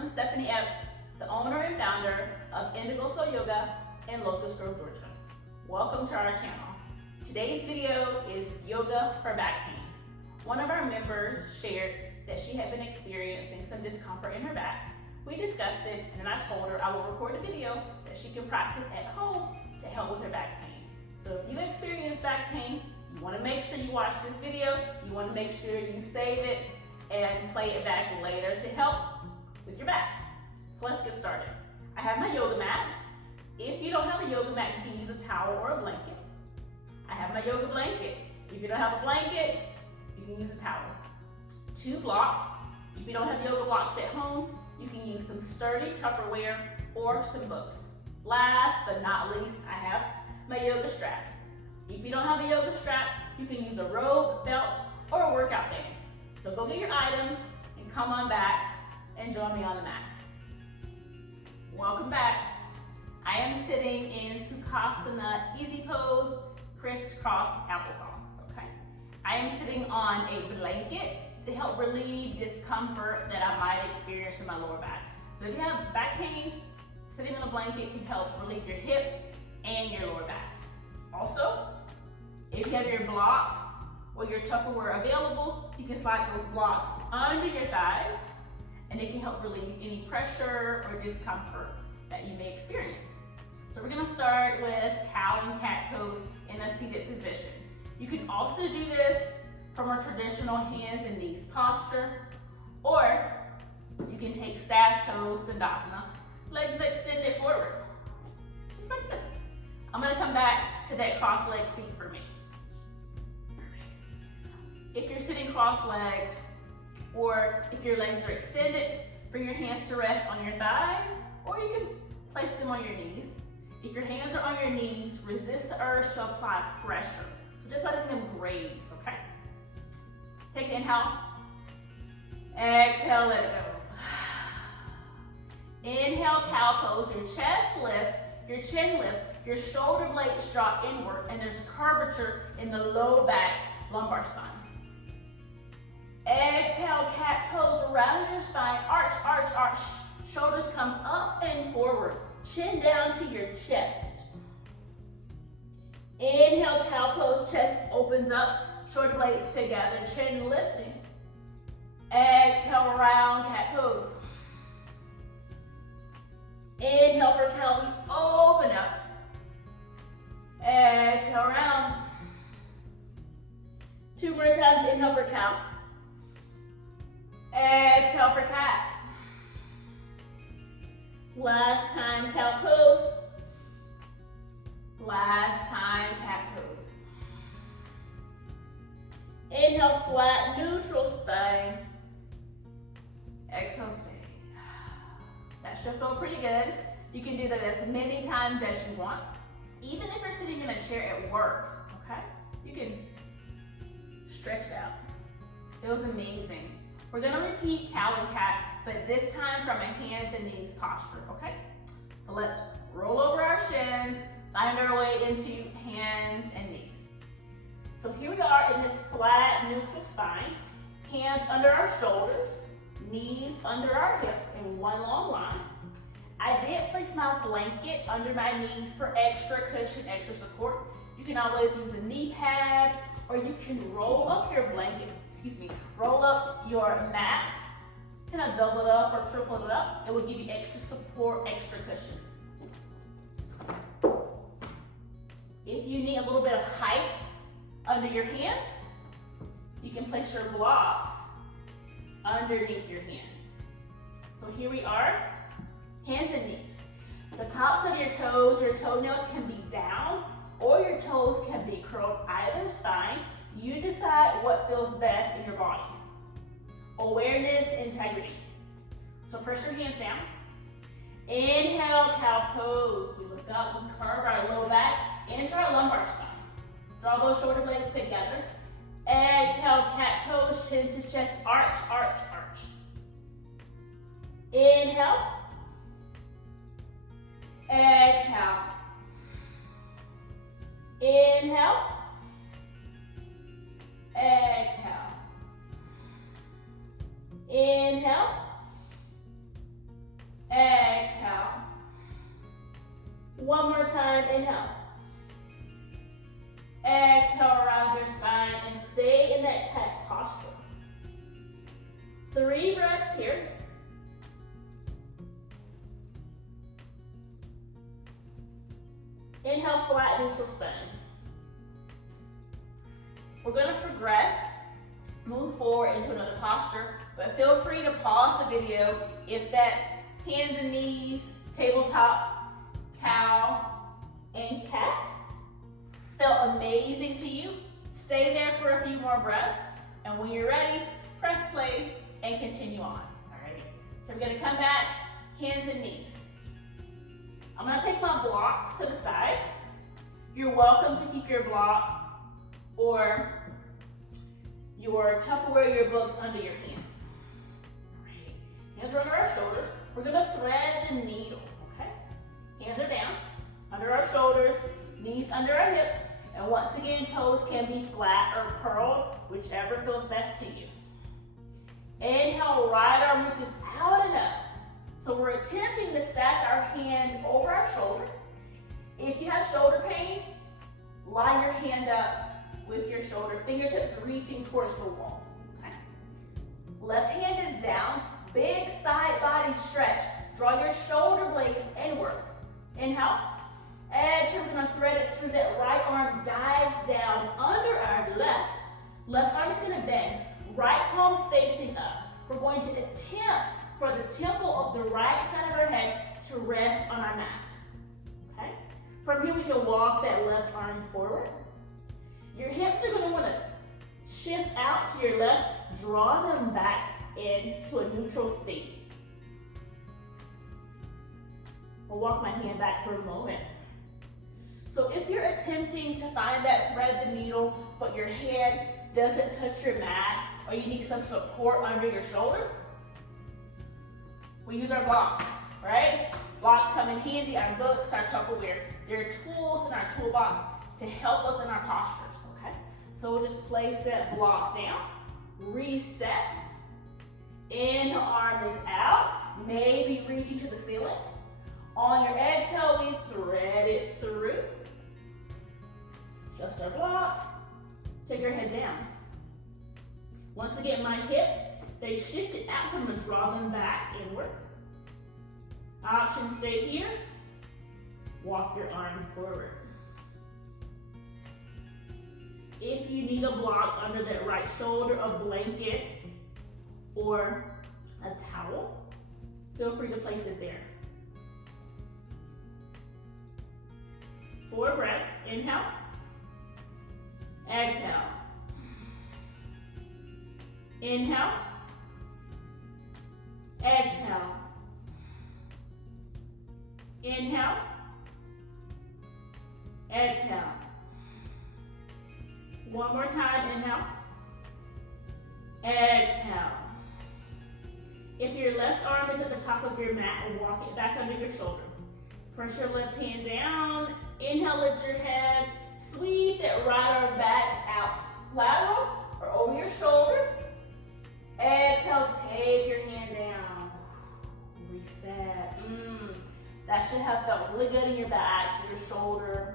I'm Stephanie Epps, the owner and founder of Indigo Soul Yoga in Locust Grove, Georgia. Welcome to our channel. Today's video is yoga for back pain. One of our members shared that she had been experiencing some discomfort in her back. We discussed it, and then I told her I will record a video that she can practice at home to help with her back pain. So if you experience back pain, you want to make sure you watch this video, you want to make sure you save it and play it back later to help with your back. So let's get started. I have my yoga mat. If you don't have a yoga mat, you can use a towel or a blanket. I have my yoga blanket. If you don't have a blanket, you can use a towel. 2 blocks. If you don't have yoga blocks at home, you can use some sturdy Tupperware or some books. Last but not least, I have my yoga strap. If you don't have a yoga strap, you can use a robe, belt, or a workout band. So go get your items and come on back and join me on the mat. Welcome back. I am sitting in Sukhasana Easy Pose, crisscross applesauce, okay? I am sitting on a blanket to help relieve discomfort that I might experience in my lower back. So if you have back pain, sitting on a blanket can help relieve your hips and your lower back. Also, if you have your blocks or your Tupperware available, you can slide those blocks under your thighs and it can help relieve any pressure or discomfort that you may experience. So we're gonna start with cow and cat pose in a seated position. You can also do this from a traditional hands and knees posture, or you can take staff pose, Tadasana, legs extended forward, just like this. I'm gonna come back to that cross-legged seat for me. If you're sitting cross-legged, or if your legs are extended, bring your hands to rest on your thighs, or you can place them on your knees. If your hands are on your knees, resist the urge to apply pressure. So just letting them graze, okay? Take an inhale. Exhale, let it go. Inhale, cow pose. Your chest lifts, your chin lifts, your shoulder blades drop inward, and there's curvature in the low back lumbar spine. Exhale, cat pose, round your spine, arch, arch, arch. Shoulders come up and forward, chin down to your chest. Inhale, cow pose, chest opens up, shoulder blades together, chin lifting. Exhale, round cat pose. Inhale for cow, we open up. Exhale, round. 2 more times, inhale for cow. Exhale for cat. Last time, cow pose. Last time, cat pose. Inhale, flat, neutral spine. Exhale, stay. That should feel pretty good. You can do that as many times as you want. Even if you're sitting in a chair at work, okay? You can stretch it out. Feels amazing. We're gonna repeat cow and cat, but this time from a hands and knees posture, okay? So let's roll over our shins, find our way into hands and knees. So here we are in this flat, neutral spine, hands under our shoulders, knees under our hips in one long line. I did place my blanket under my knees for extra cushion, extra support. You can always use a knee pad, or you can roll up your blanket, roll up your mat, kind of double it up or triple it up. It will give you extra support, extra cushion. If you need a little bit of height under your hands, you can place your blocks underneath your hands. So here we are, hands and knees. The tops of your toenails can be down, or your toes can be curled, either fine. You decide what feels best in your body. Awareness, integrity. So press your hands down. Inhale, cow pose. We look up, we curve our low back into our lumbar spine. Draw those shoulder blades together. Exhale, cat pose, chin to chest, arch, arch, arch. Inhale. Exhale. Inhale. Exhale. Inhale. One more time, inhale. Exhale around your spine and stay in that cat posture. 3 breaths here. Inhale, flat neutral spine. We're going to progress, move forward into another posture, but feel free to pause the video if that hands and knees, tabletop, cow, and cat felt amazing to you. Stay there for a few more breaths, and when you're ready, press play and continue on. All right. So we're going to come back, hands and knees. I'm going to take my blocks to the side. You're welcome to keep your blocks or your Tupperware, your books under your hands. All right. Hands are under our shoulders. We're going to thread the needle. Okay. Hands are down, under our shoulders, knees under our hips, and once again, toes can be flat or curled, whichever feels best to you. Inhale, right arm reaches out and up. So we're attempting to stack our hand over our shoulder. If you have shoulder pain, line your hand up with your shoulder, fingertips reaching towards the wall. Okay? Left hand is down, big side body stretch. Draw your shoulder blades inward. Inhale. Exhale, we're going to thread it through that right arm, dives down under our left. Left arm is going to bend. Right palm facing up. We're going to attempt for the temple of the right side of our head to rest on our mat. Okay? From here, we can walk that left arm forward. Your hips are going to want to shift out to your left. Draw them back into a neutral state. I'll walk my hand back for a moment. So if you're attempting to find that thread the needle, but your hand doesn't touch your mat, or you need some support under your shoulder, we use our blocks, right? Blocks come in handy, our books, our Tupperware. There are tools in our toolbox to help us in our postures, okay? So we'll just place that block down, reset. Inhale, arm is out, maybe reaching to the ceiling. On your exhale, we thread it through. Just our block. Take your head down. Once again, my hips, they shifted out, so I'm going to draw them back inward. Option, stay here. Walk your arm forward. If you need a block under that right shoulder, a blanket, or a towel, feel free to place it there. 4 breaths. Inhale. Exhale. Inhale. Exhale. Inhale. Exhale. One more time. Inhale. Exhale. If your left arm is at the top of your mat, walk it back under your shoulder. Press your left hand down. Inhale, lift your head. Sweep that right arm back out. Lateral or over your shoulder. Exhale, take your hand down. Reset. That should have felt really good in your back, your shoulder,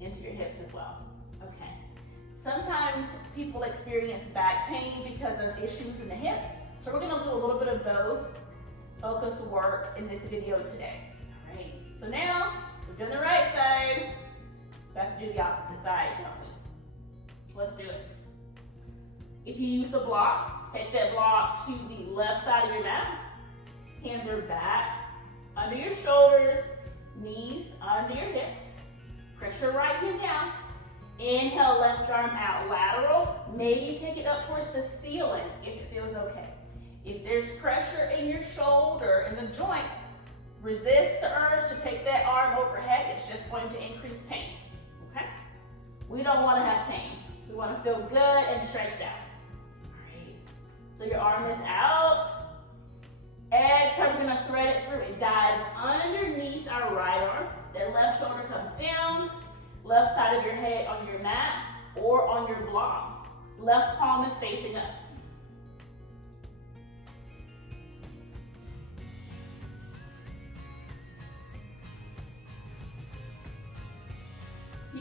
into your hips as well. Okay. Sometimes people experience back pain because of issues in the hips. So we're going to do a little bit of both focus work in this video today. All right. So now we've done the right side. We have to do the opposite side, don't we? Let's do it. If you use a block, take that block to the left side of your mat. Hands are back, under your shoulders, knees under your hips. Press your right hand down. Inhale, left arm out, lateral. Maybe take it up towards the ceiling if it feels okay. If there's pressure in your shoulder, in the joint, resist the urge to take that arm overhead. It's just going to increase pain, okay? We don't want to have pain. We want to feel good and stretched out. All right. So your arm is out. Exhale, we're going to thread it through. It dives underneath our right arm. That left shoulder comes down. Left side of your head on your mat or on your block. Left palm is facing up.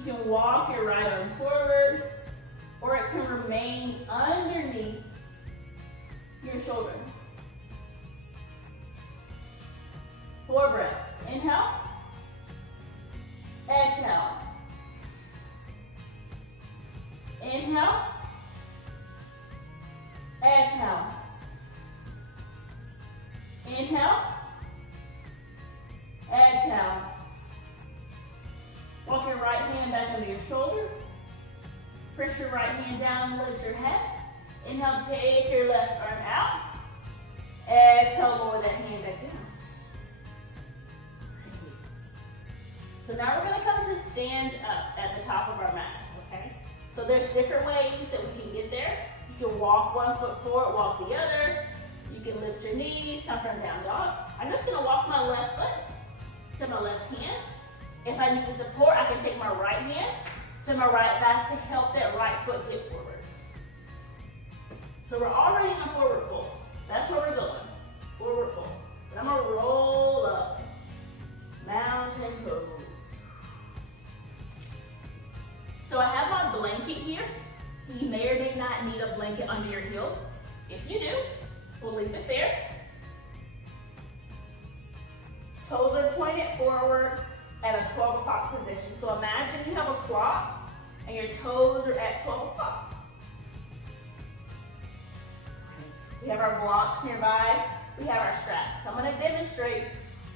can walk your right arm forward, or it can remain underneath your shoulder. 4 breaths. Inhale. Exhale. Inhale. Exhale. Inhale. Exhale. Walk your right hand back under your shoulder. Press your right hand down, lift your head. Inhale, take your left arm out. Exhale, lower that hand back down. So now we're going to come to stand up at the top of our mat, okay? So there's different ways that we can get there. You can walk 1 foot forward, walk the other. You can lift your knees, come from down dog. I'm just going to walk my left foot to my left hand. If I need the support, I can take my right hand to my right back to help that right foot get forward. So we're already in a forward fold. That's where we're going. Forward fold. But I'm going to roll up. Mountain pose. So I have my blanket here. You may or may not need a blanket under your heels. If you do, we'll leave it there. Toes are pointed forward at a 12 o'clock position. So imagine you have a clock and your toes are at 12 o'clock. We have our blocks nearby. We have our straps. So I'm going to demonstrate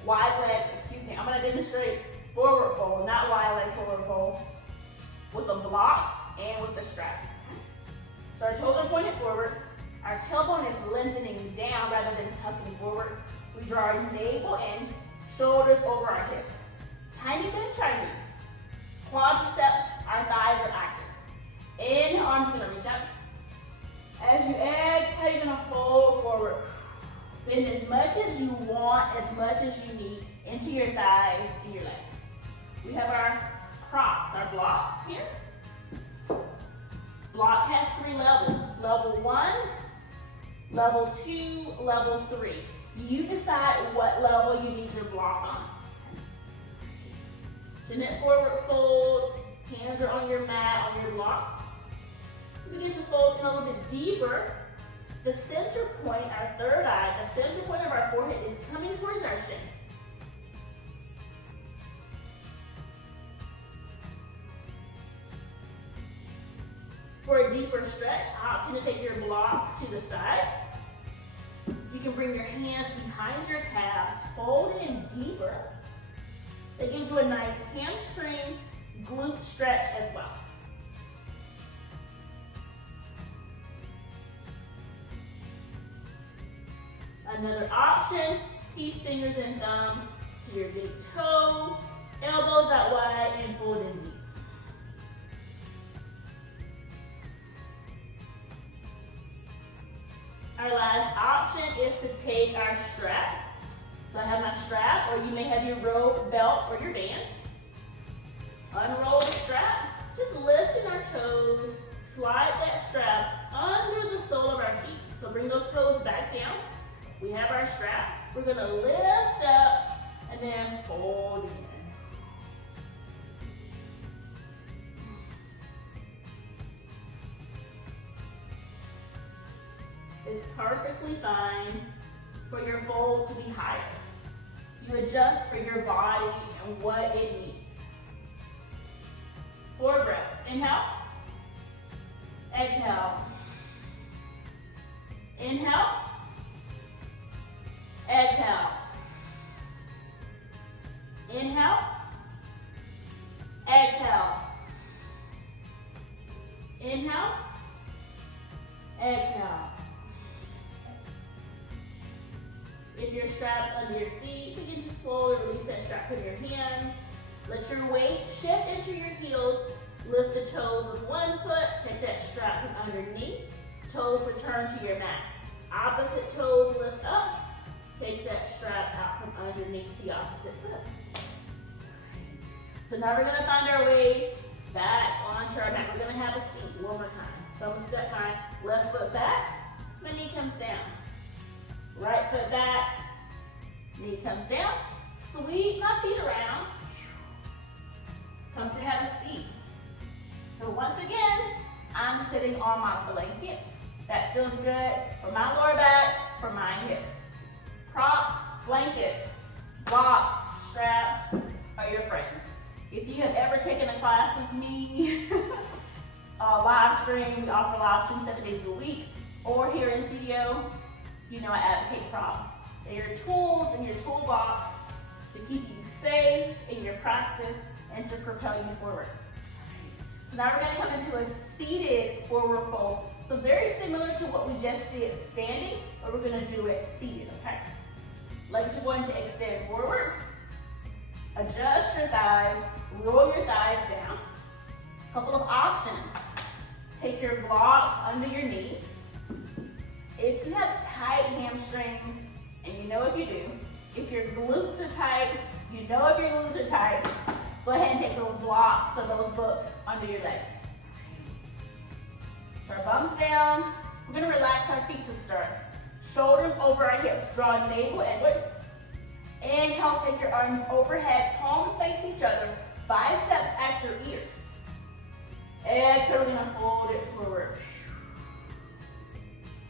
I'm going to demonstrate forward fold, not wide leg forward fold, with the block and with the strap. So our toes are pointed forward. Our tailbone is lengthening down rather than tucking forward. We draw our navel in, shoulders over our hips. Tiny bend our knees. Quadriceps, our thighs are active. Inhale, arms are going to reach up. As you exhale, you're going to fold forward. Bend as much as you want, as much as you need, into your thighs and your legs. We have our props, our blocks here. Block has 3 levels. Level 1, level 2, level 3. You decide what level you need your block on. Chin forward fold, hands are on your mat, on your blocks. Begin to fold in a little bit deeper. The center point, our third eye, the center point of our forehead is coming towards our shin. For a deeper stretch, option to take your blocks to the side. You can bring your hands behind your calves, fold in deeper. It gives you a nice hamstring, glute stretch as well. Another option, piece fingers and thumb to your big toe, elbows out wide and fold in deep. Our last option is to take our strap. So I have my strap, or you may have your rope, belt, or your band. Unroll the strap, just lifting our toes, slide that strap under the sole of our feet. So bring those toes back down. We have our strap. We're gonna lift up and then fold in. It's perfectly fine for your fold to be higher. You adjust for your body and what it needs. 4 breaths. Inhale. Exhale. Inhale. Exhale. Inhale. Exhale. Inhale. Exhale. If your strap's under your feet, begin to slowly release that strap with your hands. Let your weight shift into your heels. Lift the toes of one foot. Take that strap from underneath. Toes return to your mat. Opposite toes lift up. Take that strap out from underneath the opposite foot. So now we're gonna find our way back onto our mat. We're gonna have a seat one more time. So I'm gonna step my left foot back, my knee comes down. Right foot back, knee comes down. Sweep my feet around. Come to have a seat. I'm sitting on my blanket. That feels good for my lower back, for my hips. Props, blankets, blocks, straps are your friends. If you have ever taken a class with me, live stream, we offer live stream 7 days a week, or here in studio, you know I advocate props. They're your tools in your toolbox to keep you safe in your practice and to propel you forward. So now we're going to come into a seated forward fold. So very similar to what we just did standing, but we're going to do it seated, okay? Legs are going to extend forward. Adjust your thighs, roll your thighs down. A couple of options. Take your blocks under your knees. If you have tight hamstrings, and you know if you do, if your glutes are tight, you know if your glutes are tight, go ahead and take those blocks or those books under your legs. So our bums down. We're going to relax our feet to start. Shoulders over our hips. Draw navel inward. Inhale, take your arms overhead, palms face each other, biceps at your ears. Exhale, we're going to fold it forward.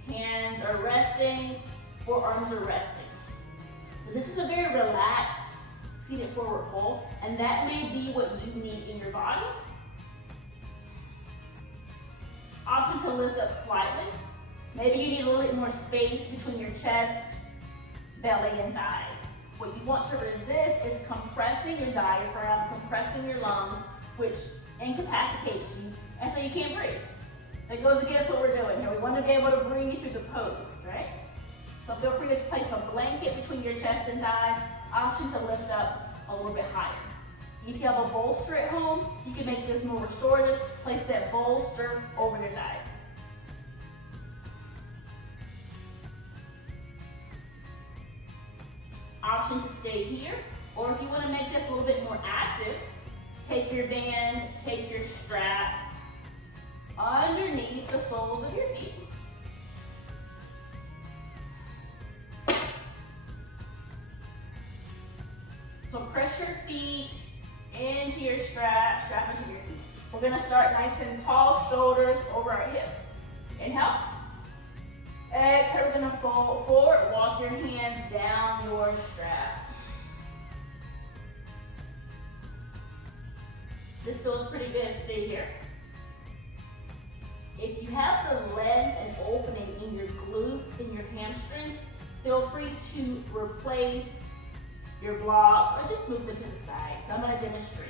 Hands are resting, forearms are resting. So this is a very relaxed seated forward fold, and that may be what you need in your body. Option to lift up slightly. Maybe you need a little bit more space between your chest, belly, and thighs. What you want to resist is compressing your diaphragm, compressing your lungs, which incapacitates you, and so you can't breathe. That goes against what we're doing here. We want to be able to breathe through the pose, right? So feel free to place a blanket between your chest and thighs. Option to lift up a little bit higher. If you have a bolster at home, you can make this more restorative. Place that bolster over your thighs. Option to stay here, or if you want to make this a little bit more active, take your band, take your strap underneath the soles of your feet. So press your feet into your strap into your feet. We're going to start nice and tall, shoulders over our hips. Inhale. Exhale, we're going to fold forward, walk your hands down your strap. This feels pretty good, stay here. If you have the length and opening in your glutes and your hamstrings, feel free to replace your blocks or just move them to the side. So I'm going to demonstrate.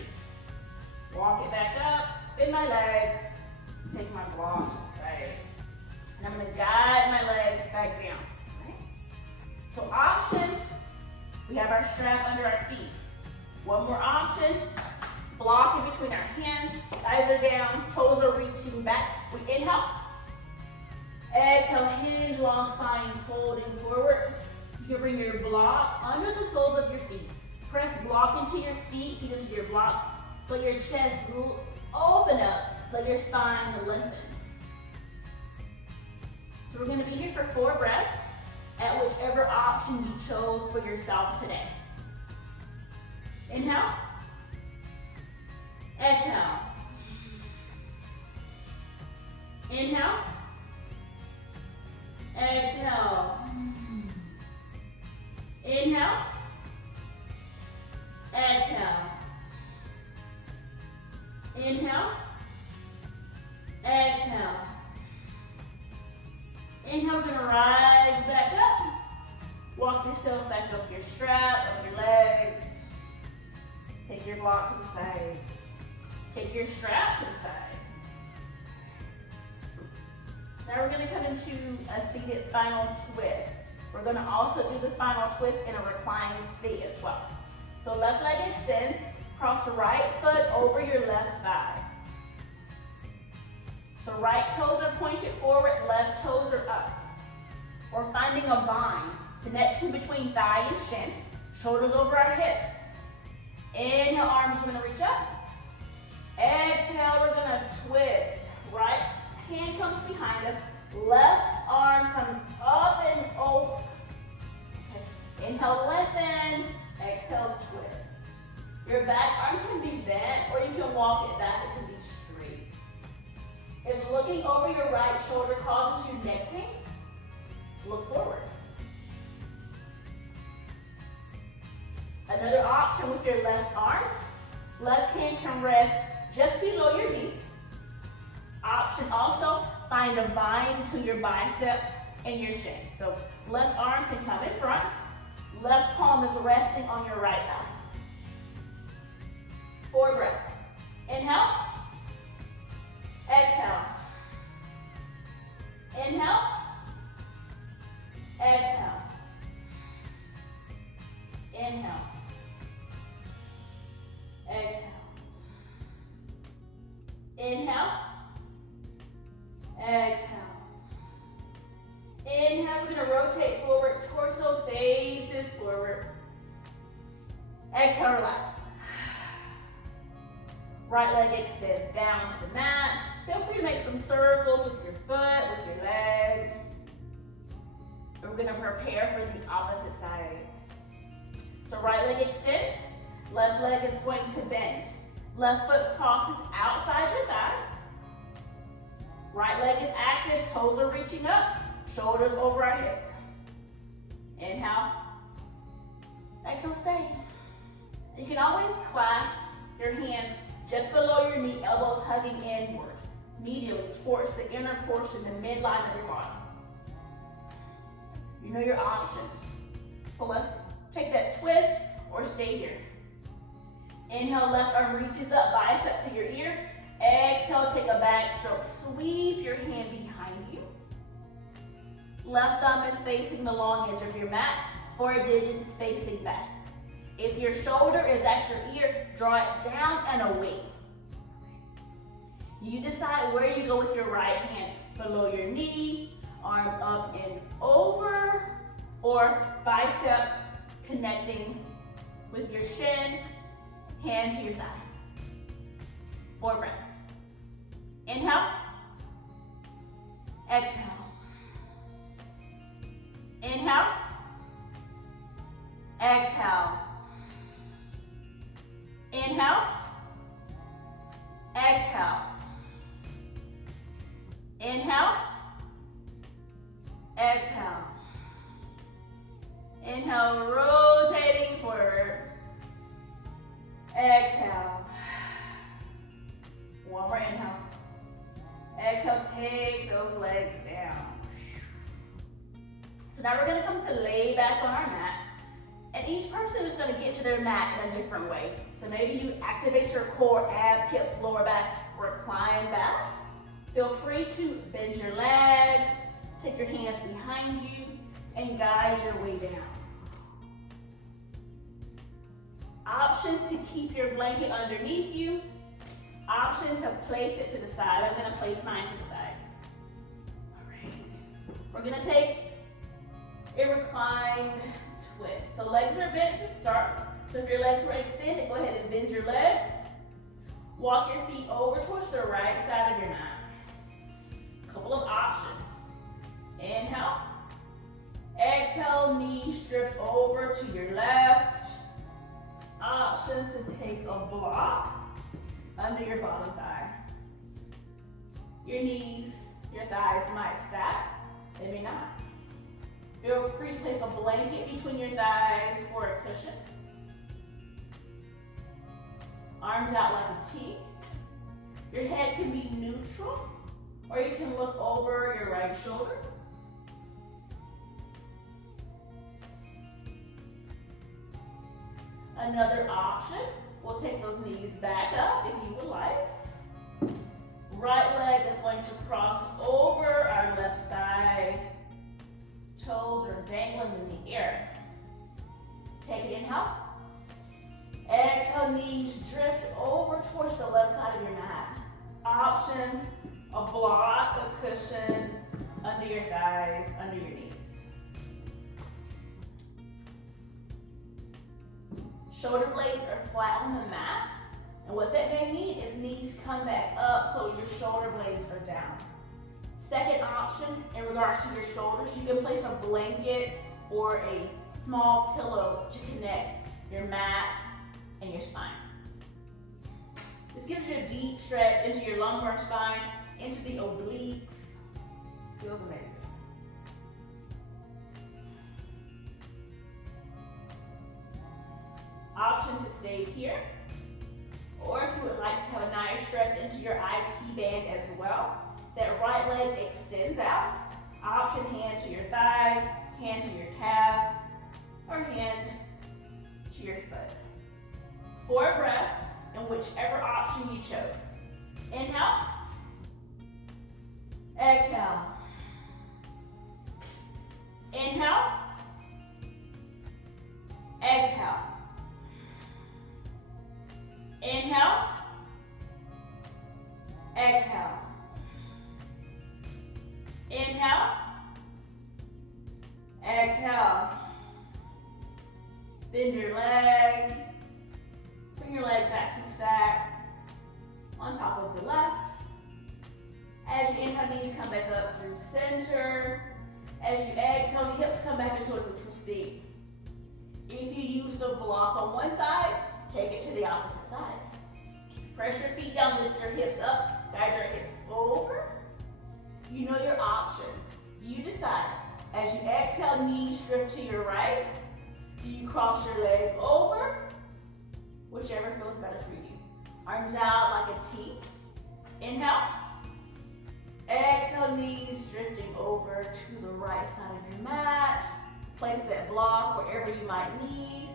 Walk it back up, bend my legs, take my block to the side. And I'm going to guide my legs back down. Right? So option, we have our strap under our feet. One more option, block in between our hands, thighs are down, toes are reaching back. We inhale. Exhale, hinge, long spine, folding forward. You can bring your block under the soles of your feet. Press block into your feet, into your block. Let your chest open up, let your spine lengthen. So we're going to be here for 4 breaths at whichever option you chose for yourself today. Inhale. Exhale. Inhale. Exhale. Inhale. Exhale. Inhale. Exhale. Inhale, we're going to rise back up. Walk yourself back up your strap, up your legs. Take your block to the side. Take your strap to the side. Now we're going to come into a seated spinal twist. We're going to also do the spinal twist in a reclining state as well. So left leg extends, cross the right foot over your left thigh. So right toes are pointed forward, left toes are up. We're finding a bind, connection between thigh and shin, shoulders over our hips. Inhale, arms, we're going to reach up. Exhale, we're going to twist. Right hand comes behind us, left arm comes up and over. Okay. Inhale, lengthen. Exhale, twist. Your back arm can be bent or you can walk it back, it can be straight. If you look looking over your right shoulder causes you neck pain, look forward. Another option with your left arm, left hand can rest just below your knee. Option also, find a vine between your bicep and your shin. So left arm can come in front, left palm is resting on your right thigh. 4 breaths. Inhale. Exhale. Inhale. Exhale. Inhale. Exhale. Inhale. Exhale. Inhale, we're going to rotate forward, torso faces forward. Exhale, relax. Right leg extends down to the mat. Feel free to make some circles with your foot, with your leg. We're going to prepare for the opposite side. So right leg extends, left leg is going to bend. Left foot crosses outside your thigh. Right leg is active, toes are reaching up, shoulders over our hips. Inhale. Exhale, stay. You can always clasp your hands just below your knee, elbows hugging inward, medially towards the inner portion, the midline of your body. You know your options. So let's take that twist or stay here. Inhale, left arm reaches up, bicep to your ear. Exhale, take a back stroke. Sweep your hand behind you. Left thumb is facing the long edge of your mat. 4 digits is facing back. If your shoulder is at your ear, draw it down and away. You decide where you go with your right hand. Below your knee, arm up and over, or bicep connecting with your shin, hand to your thigh. 4 breaths. Inhale. Exhale. Inhale. Exhale. Inhale. Exhale. Inhale. Exhale. Inhale, rotating forward. Exhale. One more inhale. Exhale, take those legs down. So now we're going to come to lay back on our mat. And each person is going to get to their mat in a different way. So maybe you activate your core, abs, hips, lower back, recline back. Feel free to bend your legs, take your hands behind you, and guide your way down. Option to keep your blanket underneath you. Option to place it to the side. I'm going to place mine to the side. All right. We're going to take a reclined twist. So legs are bent to start. So if your legs were extended, go ahead and bend your legs. Walk your feet over towards the right side of your mat. Couple of options. Inhale. Exhale, knees drift over to your left. Option to take a block under your bottom thigh. Your knees, your thighs might stack, they may not. Feel free to place a blanket between your thighs or a cushion. Arms out like a T. Your head can be neutral, or you can look over your right shoulder. Another option, we'll take those knees back up if you would like. Right leg is going to cross over our left thigh. Toes are dangling in the air. Take an inhale. Exhale, knees drift over towards the left side of your mat. Option, a block, a cushion under your thighs, under your knees. Shoulder blades are flat on the mat. And what that may mean is knees come back up so your shoulder blades are down. Second option, in regards to your shoulders, you can place a blanket or a small pillow to connect your mat and your spine. This gives you a deep stretch into your lumbar spine into the obliques. Feels amazing. Option to stay here, or if you would like to have a nice stretch into your IT band as well, that right leg extends out. Option hand to your thigh, hand to your calf, or hand to your foot. 4 breaths in whichever option you chose. Inhale. Exhale. Inhale. Exhale. Inhale. Exhale. Inhale. Exhale. Bend your leg. Bring your leg back to stack on top of the left. As you inhale, knees come back up through center. As you exhale, hips come back into a neutral state. If you use a block on one side, take it to the opposite side. Press your feet down, lift your hips up, guide your hips over. You know your options. You decide. As you exhale, knees drift to your right. Do you cross your leg over? Whichever feels better for you. Arms out like a T. Inhale. Exhale, knees drifting over to the right side of your mat. Place that block wherever you might need.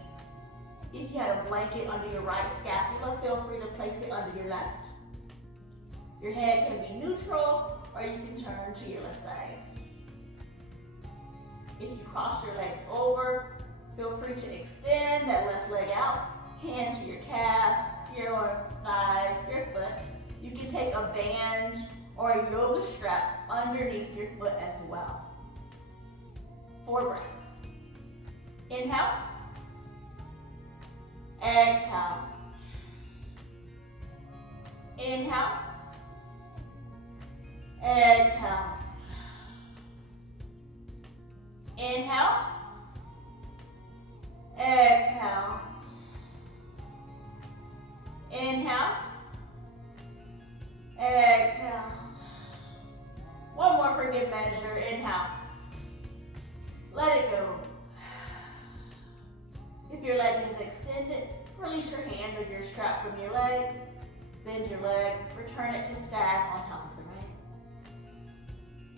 If you had a blanket under your right scapula, feel free to place it under your left. Your head can be neutral, or you can turn to your left side. If you cross your legs over, feel free to extend that left leg out. Hand to your calf, your thigh, your foot. You can take a band or a yoga strap underneath your foot as well. 4 breaths. Inhale. Exhale. Inhale. Exhale. Inhale. Exhale. Inhale. Exhale. One more for good measure. Inhale. Let it go. If your leg is extended, release your hand or your strap from your leg. Bend your leg. Return it to stack on top of the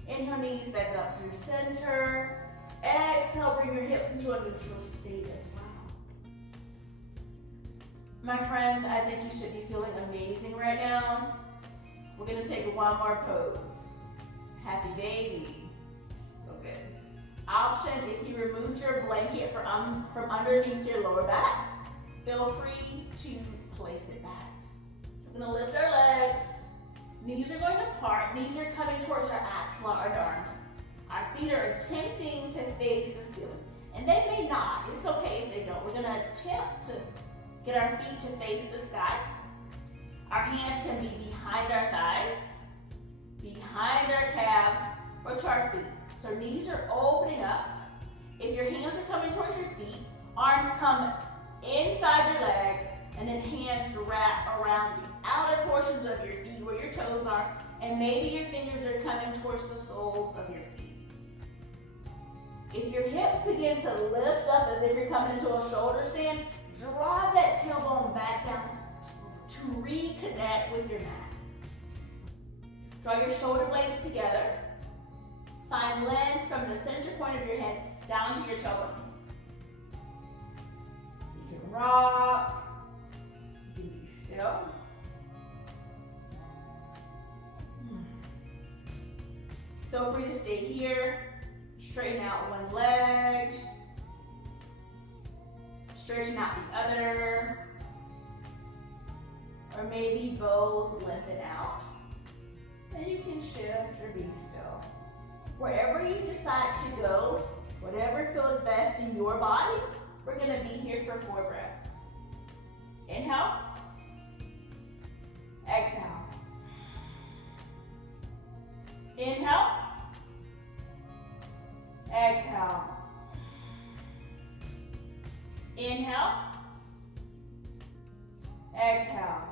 right. Inhale, knees back up through center. Exhale, bring your hips into a neutral state as well. My friend, I think you should be feeling amazing right now. We're gonna take one more pose. Happy baby. So good. Option, if you removed your blanket from underneath your lower back, feel free to place it back. So we're gonna lift our legs. Knees are going to part. Knees are coming towards our axilla, our arms. Our feet are attempting to face the ceiling. And they may not. It's okay if they don't. We're gonna attempt to get our feet to face the sky. Our hands can be behind our thighs, behind our calves, or to our feet. So knees are opening up. If your hands are coming towards your feet, arms come inside your legs, and then hands wrap around the outer portions of your feet where your toes are, and maybe your fingers are coming towards the soles of your feet. If your hips begin to lift up as if you're coming into a shoulder stand, draw that tailbone back down to reconnect with your mat. Draw your shoulder blades together. Find length from the center point of your head down to your tailbone. You can rock. You can be still. Feel free to stay here. Straighten out one leg. Straighten out the other. Or maybe both lengthen out. And you can shift or be still. Wherever you decide to go, whatever feels best in your body, we're gonna be here for 4 breaths. Inhale. Exhale. Inhale. Exhale. Inhale. Exhale.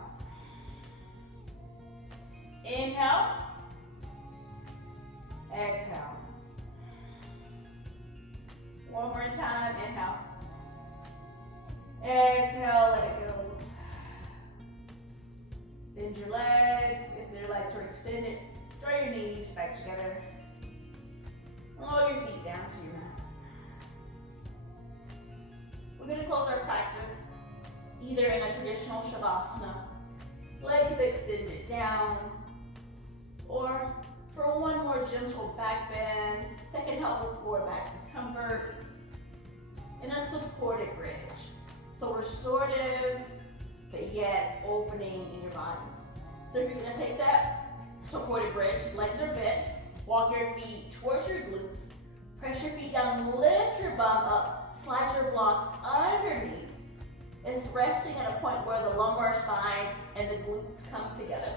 Inhale. One more time, inhale. Exhale, let it go. Bend your legs. If their legs are extended, draw your knees back together. Roll your feet down to your mat. We're going to close our practice either in a traditional Shavasana, legs extended down, or for one more gentle back bend that can help with lower back discomfort, in a supported bridge. So restorative, but yet opening in your body. So if you're going to take that supported bridge, legs are bent, walk your feet towards your glutes, press your feet down, lift your bum up, slide your block underneath. It's resting at a point where the lumbar spine and the glutes come together.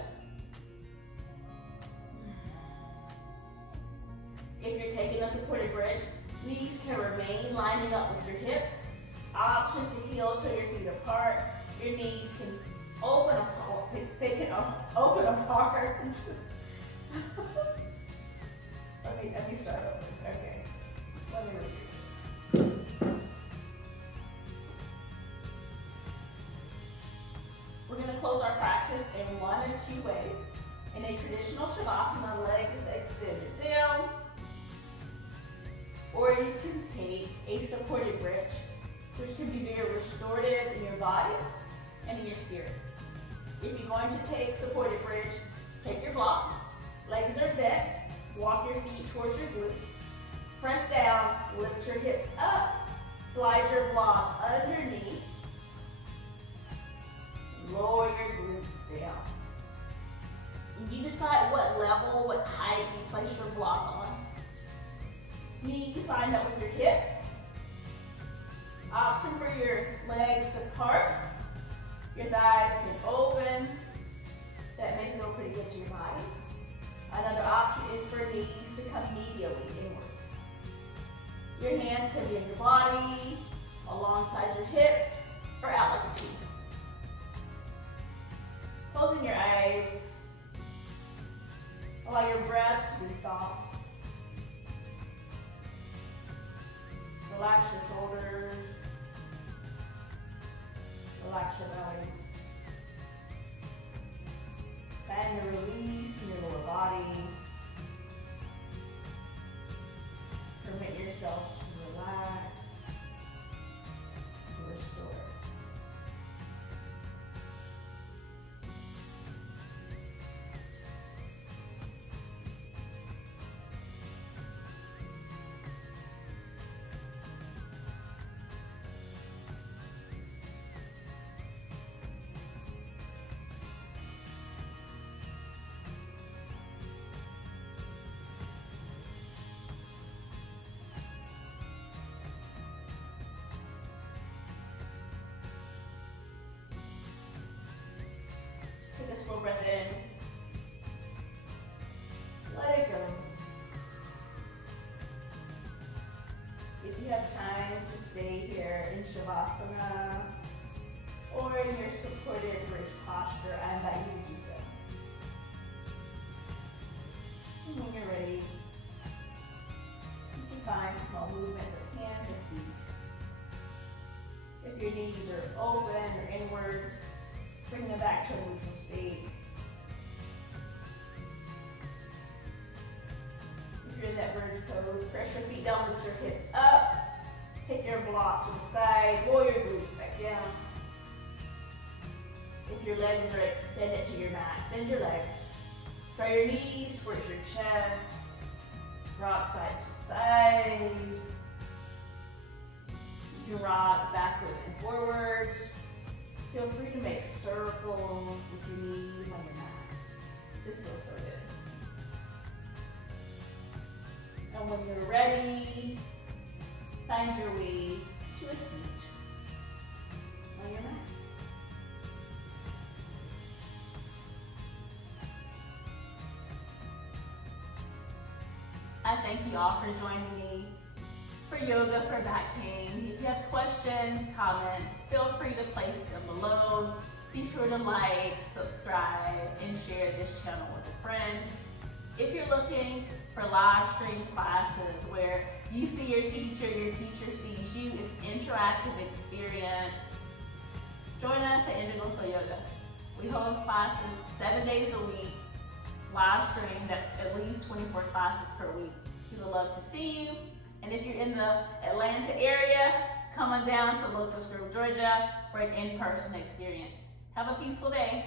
If you're taking a supported bridge, knees can remain lining up with your hips. Option to heel so your feet apart. Your knees can open apart. They can open apart. Let me start over. Okay. Let me repeat this. We're going to close our practice in one of two ways. In a traditional Shavasana, legs extended down, or you can take a supported bridge, which can be very restorative in your body and in your spirit. If you're going to take supported bridge, take your block, legs are bent, walk your feet towards your glutes, press down, lift your hips up, slide your block underneath, lower your glutes down. And you decide what level, what height you place your block on. Knees line up with your hips. Option for your legs to part. Your thighs can open. That may feel pretty good to your body. Another option is for knees to come medially inward. Your hands can be in your body, alongside your hips, or out like a tube. Closing your eyes. Allow your breath to be soft. Relax your shoulders. Relax your belly. Find your release in your lower body. Permit yourself to relax, to restore. Take a slow breath in. Let it go. If you have time to stay here in Shavasana or in your supported bridge posture, I invite you to do so. And when you're ready, you can find small movements of hands and feet. If your knees are open or inward, bring them back to a neutral state. If you're in that bridge pose, press your feet down, lift your hips up. Take your block to the side, roll your glutes back down. If your legs are extended to your mat, bend your legs. Draw your knees towards your chest. Rock side to side. You can rock backwards and forwards. Feel free to make circles with your knees on your mat. This feels so good. And when you're ready, find your way to a seat on your mat. I thank you all for joining me for Yoga for Back Pain. If you have questions, comments, feel free to place them below. Be sure to like, subscribe, and share this channel with a friend. If you're looking for live stream classes where You see your teacher sees you. It's an interactive experience. Join us at Indigo Soul Yoga. We hold classes 7 days a week, live stream. That's at least 24 classes per week. We would love to see you. And if you're in the Atlanta area, come on down to Locust Grove, Georgia for an in-person experience. Have a peaceful day.